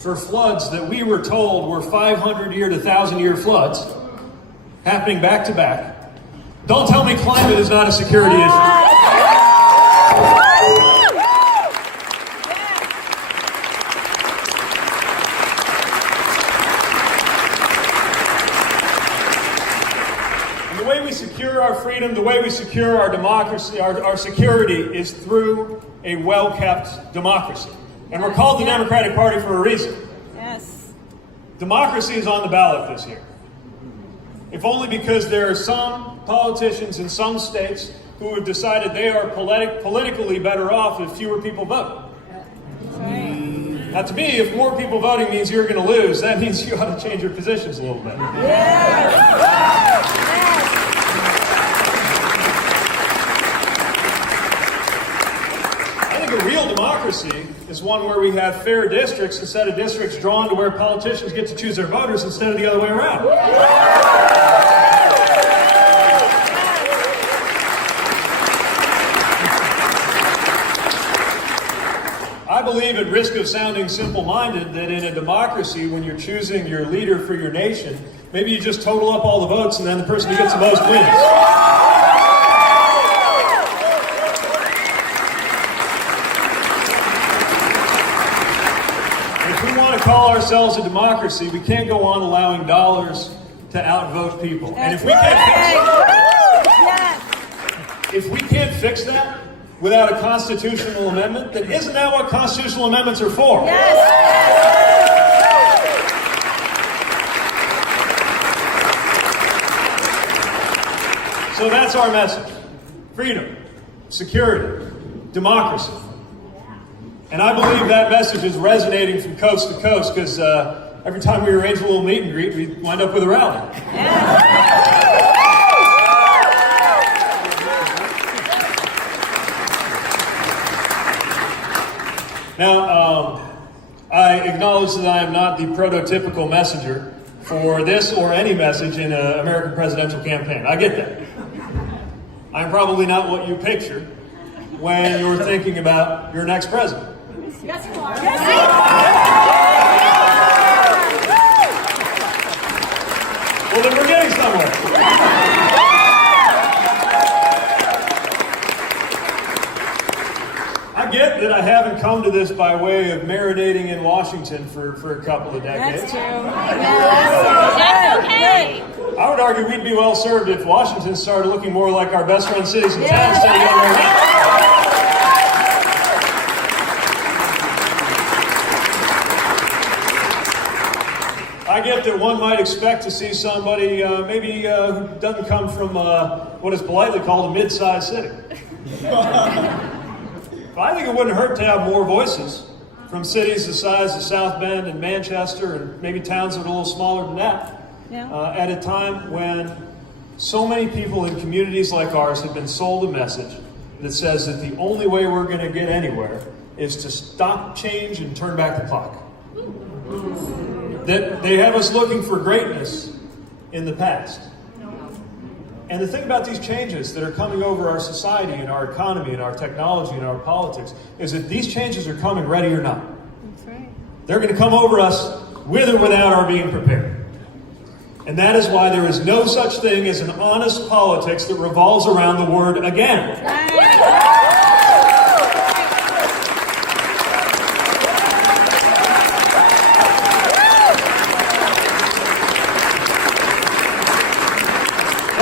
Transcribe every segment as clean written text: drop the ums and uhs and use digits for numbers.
for floods that we were told were 500-year to 1,000-year floods happening back to back. Don't tell me climate is not a security issue. The way we secure our freedom, the way we secure our democracy, our security is through a well-kept democracy. And we're called the Democratic Party for a reason. Yes. Democracy is on the ballot this year. If only because there are some politicians in some states who have decided they are politically better off if fewer people vote. Now, to me, if more people voting means you're going to lose, that means you ought to change your positions a little bit. Yes. I think a real democracy is one where we have fair districts instead of districts drawn to where politicians get to choose their voters instead of the other way around. I believe, at risk of sounding simple-minded, that in a democracy, when you're choosing your leader for your nation, maybe you just total up all the votes and then the person who gets the most wins. If we want to call ourselves a democracy, we can't go on allowing dollars to outvote people. And if we can't fix that without a constitutional amendment, then isn't that what constitutional amendments are for? Yes. So that's our message. Freedom, security, democracy. And I believe that message is resonating from coast to coast because every time we arrange a little meet and greet, we wind up with a rally. Now, I acknowledge that I am not the prototypical messenger for this or any message in an American presidential campaign. I get that. I'm probably not what you picture when you're thinking about your next president. Yes, you are. Well, then we're getting somewhere. I get that I haven't come to this by way of marinating in Washington for a couple of decades. That's true. That's okay. I would argue we'd be well served if Washington started looking more like our best friend cities and towns instead of getting right now. I get that one might expect to see somebody maybe who doesn't come from what is politely called a mid-sized city. But I think it wouldn't hurt to have more voices from cities the size of South Bend and Manchester and maybe towns that are a little smaller than that. At a time when so many people in communities like ours have been sold a message that says that the only way we're going to get anywhere is to stop change and turn back the clock. That they have us looking for greatness in the past. And the thing about these changes that are coming over our society and our economy and our technology and our politics is that these changes are coming ready or not. That's right. They're going to come over us with or without our being prepared. And that is why there is no such thing as an honest politics that revolves around the word again.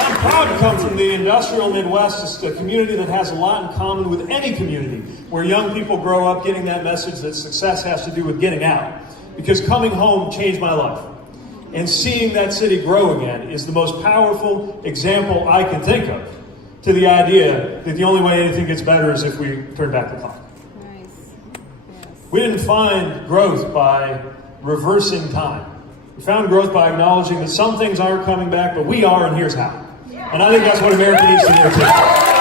I'm proud to come from the industrial Midwest. It's a community that has a lot in common with any community where young people grow up getting that message that success has to do with getting out. Because coming home changed my life. And seeing that city grow again is the most powerful example I can think of to the idea that the only way anything gets better is if we turn back the clock. Nice. Yes. We didn't find growth by reversing time. We found growth by acknowledging that some things aren't coming back, but we are, and here's how. And I think that's what America needs to do too.